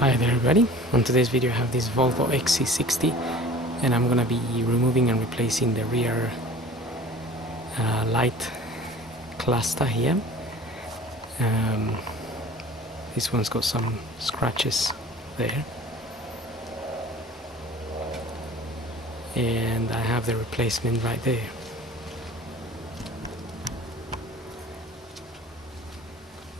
Hi there everybody, on today's video I have this Volvo XC60 and I'm gonna be removing and replacing the rear light cluster here. This one's got some scratches there and I have the replacement right there.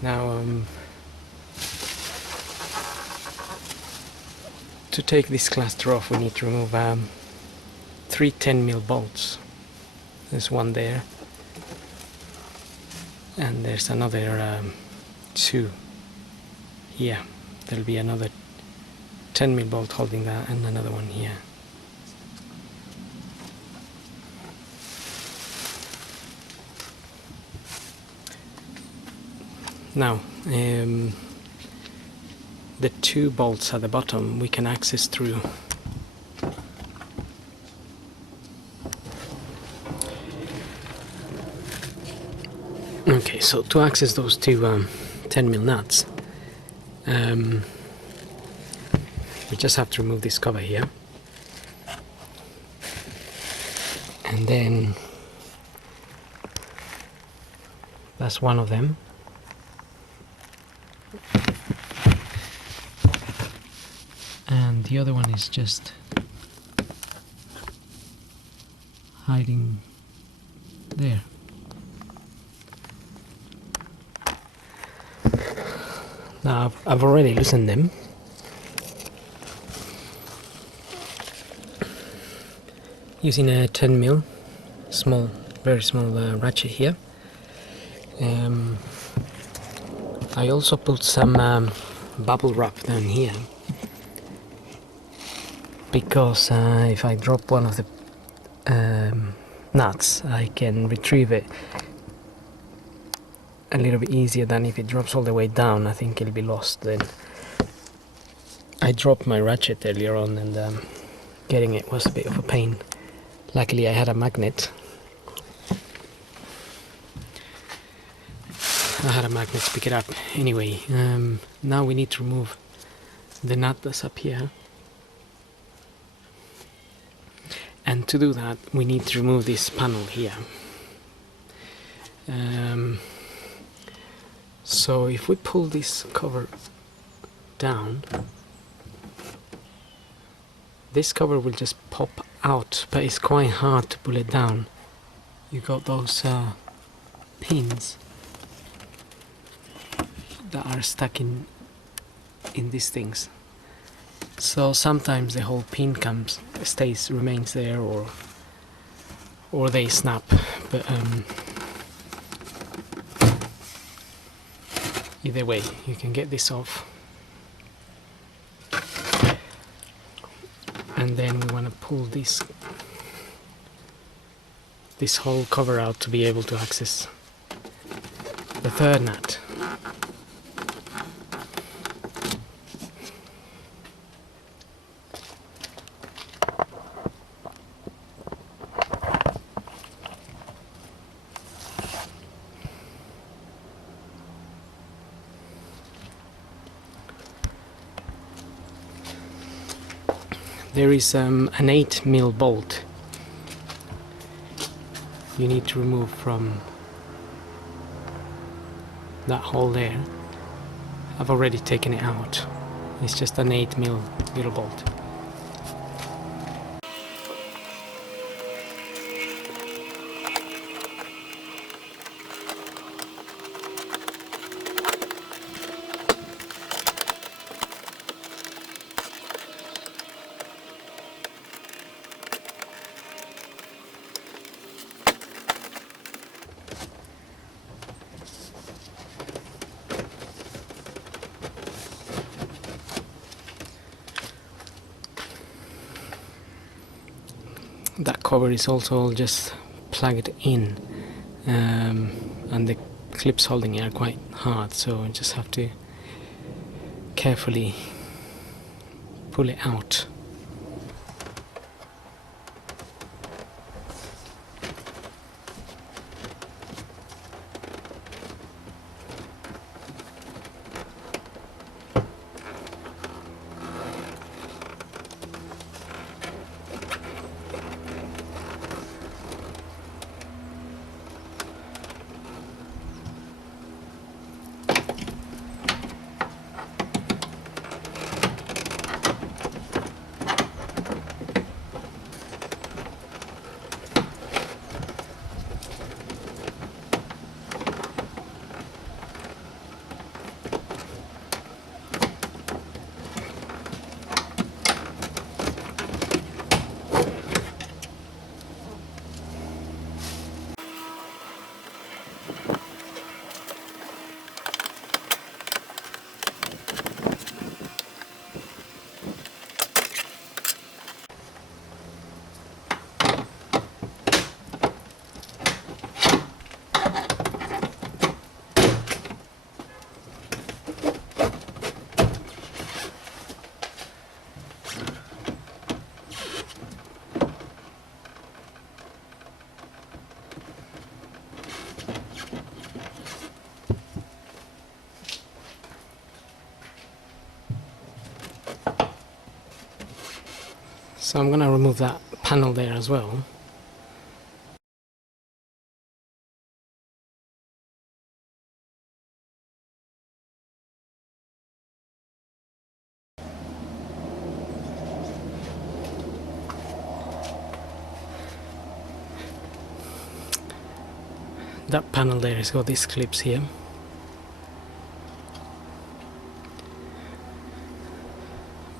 Now to take this cluster off we need to remove 3 10mm bolts. There's one there and there's another 2 here. There'll be another 10mm bolt holding that and another one here. Now the 2 bolts at the bottom we can access through okay, so to access those 2 10mm nuts we just have to remove this cover here and then that's one of them. And the other one is just hiding there. Now I've already loosened them. Using a 10mm small, very small ratchet here. I also put some bubble wrap down here because if I drop one of the nuts I can retrieve it a little bit easier than if it drops all the way down. I think it'll be lost then. I dropped my ratchet earlier on and getting it was a bit of a pain. Luckily I had a magnet. To pick it up. Anyway, now we need to remove the nut that's up here. And to do that we need to remove this panel here. So if we pull this cover down, this cover will just pop out, but it's quite hard to pull it down. You got those pins that are stuck in these things. So sometimes the whole pin remains there, or they snap. But either way, you can get this off. And then we want to pull this whole cover out to be able to access the third nut. There is an 8mm bolt you need to remove from that hole there. I've already taken it out. It's just an 8mm little bolt. That cover is also just plugged in and the clips holding it are quite hard, so I just have to carefully pull it out. So I'm gonna remove that panel there as well. That panel there has got these clips here.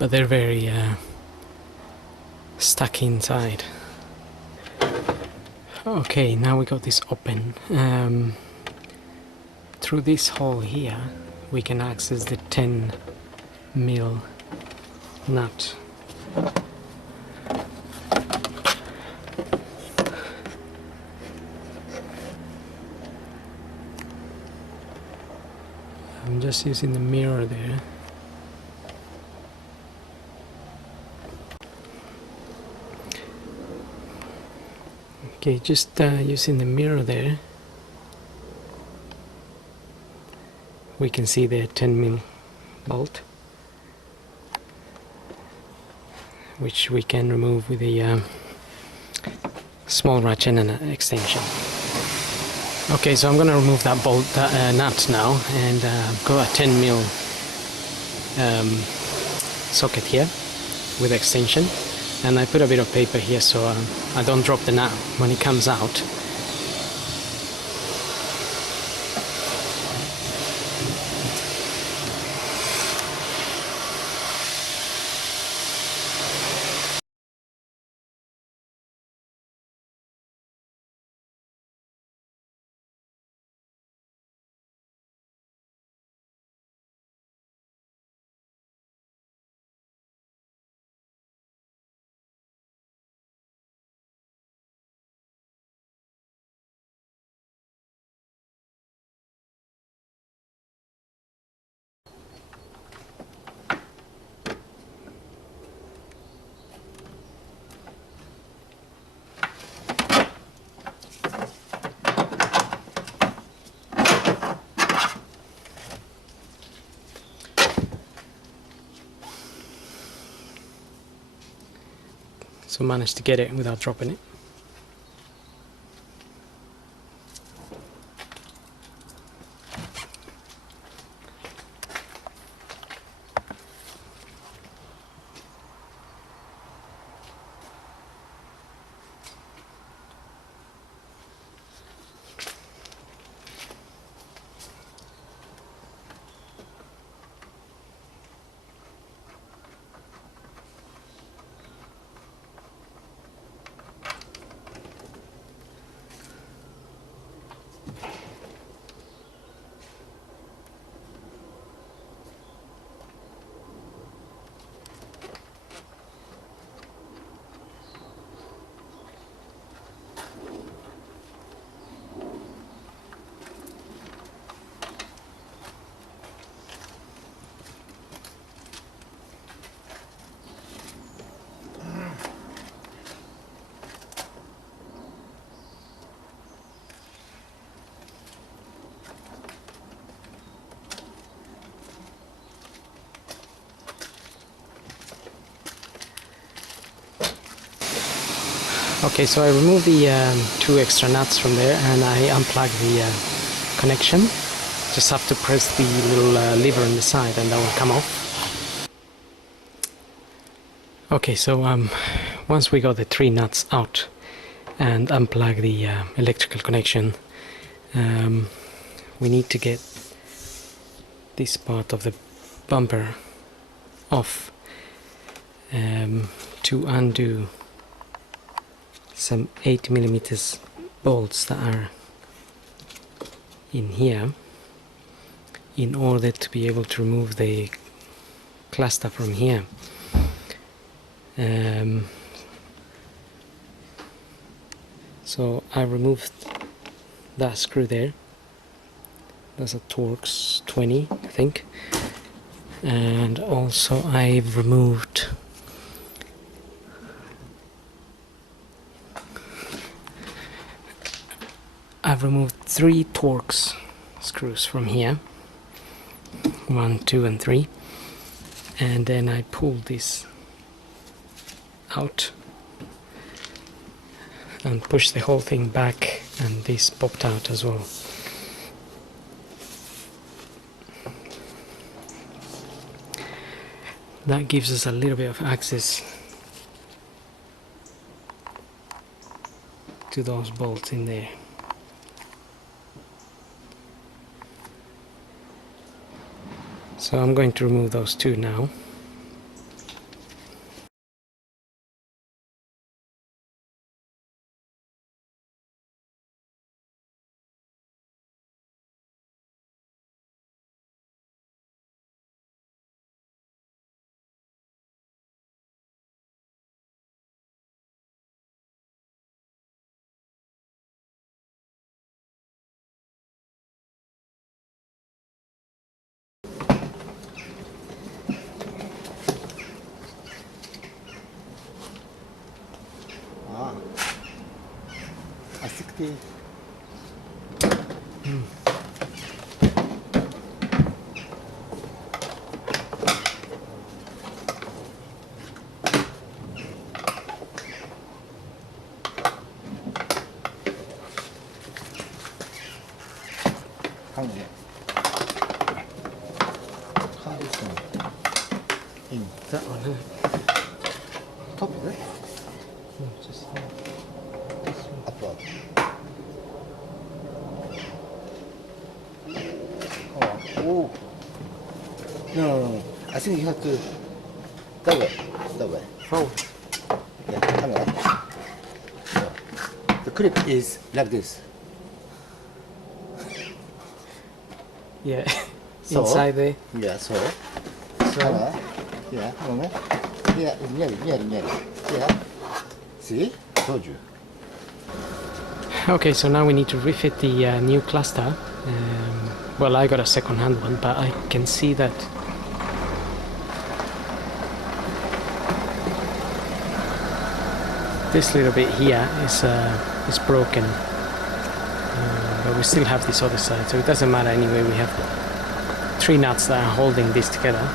But they're very stuck inside. Okay, now we got this open. Through this hole here we can access the 10mm nut. I'm just using the mirror there. Okay, just using the mirror there, we can see the 10mm bolt, which we can remove with a small ratchet and an extension. Okay, so I'm going to remove that bolt, nut now, and got a 10mm socket here with extension, and I put a bit of paper here so I don't drop the nut when it comes out. So managed to get it without dropping it. Okay, so I removed the 2 extra nuts from there and I unplugged the connection. Just have to press the little lever on the side and that will come off. Okay, so once we got the 3 nuts out and unplug the electrical connection, we need to get this part of the bumper off to undo some 8mm bolts that are in here in order to be able to remove the cluster from here. So I removed that screw there. That's a Torx 20, I think. And also I've removed I've removed 3 Torx screws from here, 1, 2 and 3, and then I pulled this out and push the whole thing back, and this popped out as well. That gives us a little bit of access to those bolts in there. So I'm going to remove those two now. A60. In That one, huh? top of it, No, just this one. above. Oh, no. I think you have to that way. Oh, Yeah, come on. No. The clip is like this. yeah. So, Inside there. Yeah, so. So, Yeah, come on. Yeah, nearly. Yeah. See? Told you. okay, so now we need to refit the new cluster. Well, I got a second-hand one, but I can see that this little bit here is broken, but we still have this other side, so it doesn't matter anyway. We have 3 nuts that are holding this together.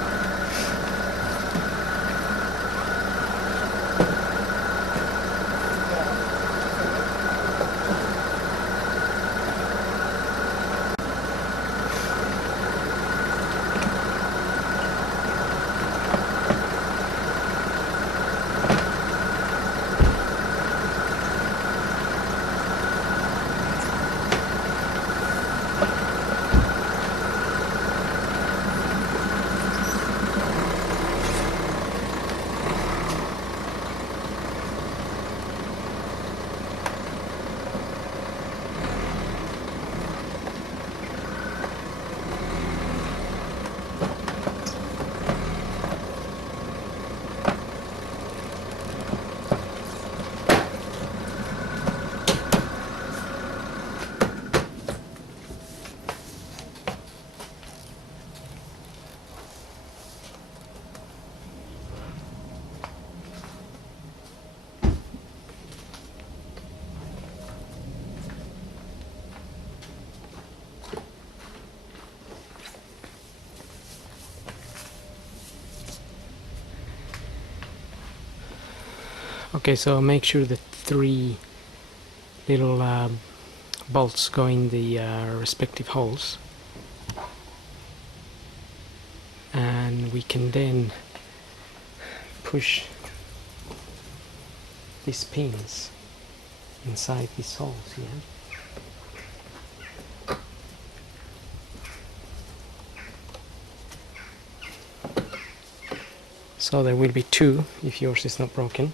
Okay, so make sure the 3 little bolts go in the respective holes, and we can then push these pins inside these holes here. So there will be 2 if yours is not broken.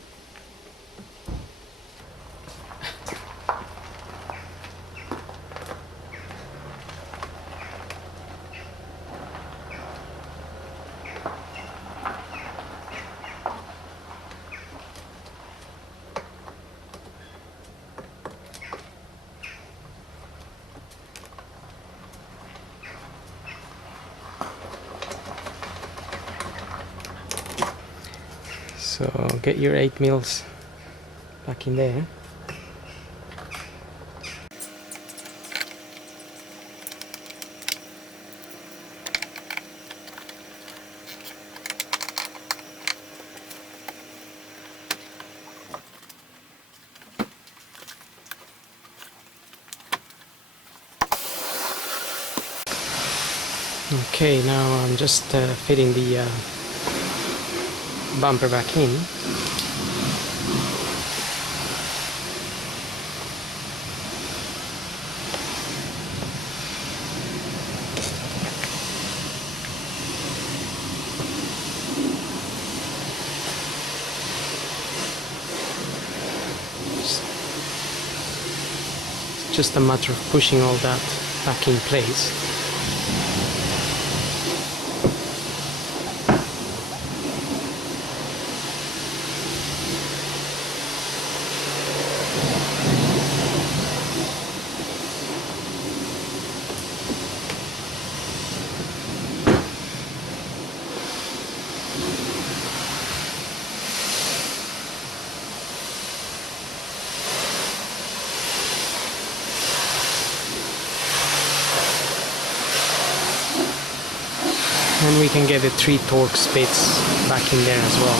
So get your 8 mils back in there. Okay, now I'm just fitting the bumper back in. It's just a matter of pushing all that back in place. And we can get the 3 Torx bits back in there as well.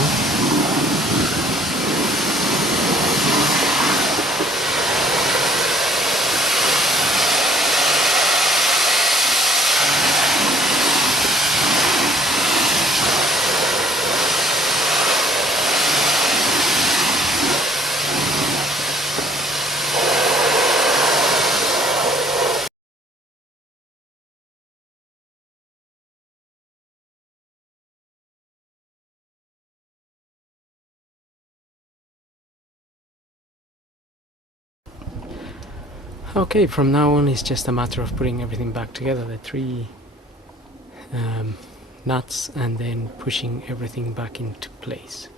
Okay, from now on it's just a matter of putting everything back together, the 3 nuts, and then pushing everything back into place.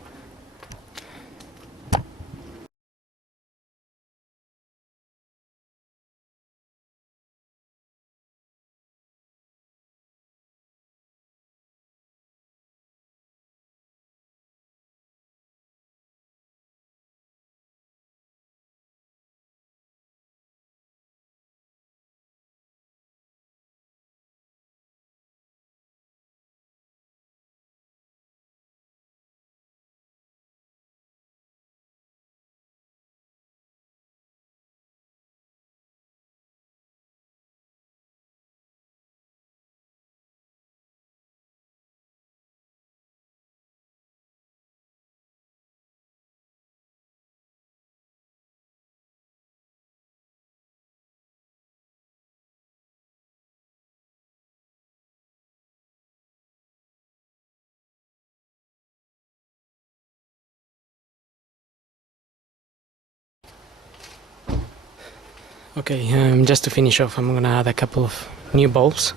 Okay, just to finish off, I'm gonna add a couple of new bolts.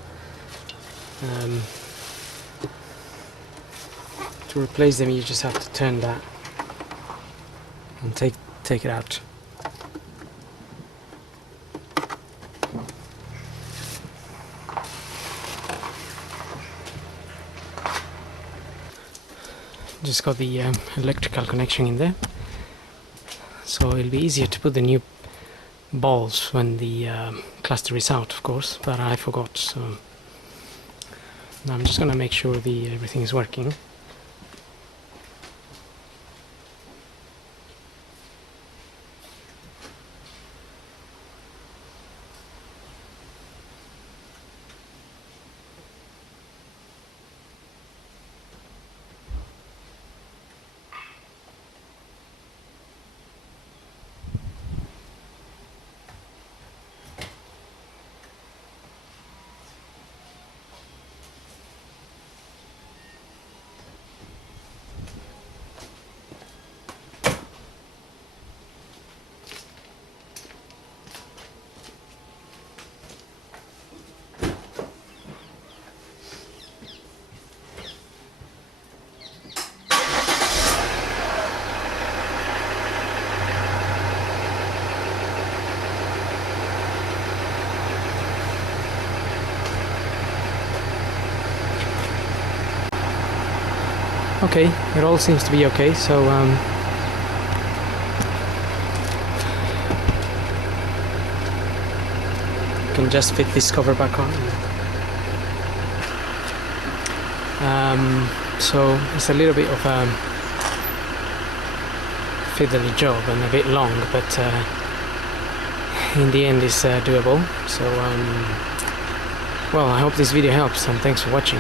To replace them, you just have to turn that and take it out. Just got the electrical connection in there, so it'll be easier to put the new balls when the cluster is out, of course, but I forgot, so now I'm just gonna make sure everything is working. Okay, it all seems to be okay, so you can just fit this cover back on. So it's a little bit of a fiddly job and a bit long, but in the end it's doable. So Well, I hope this video helps, and thanks for watching.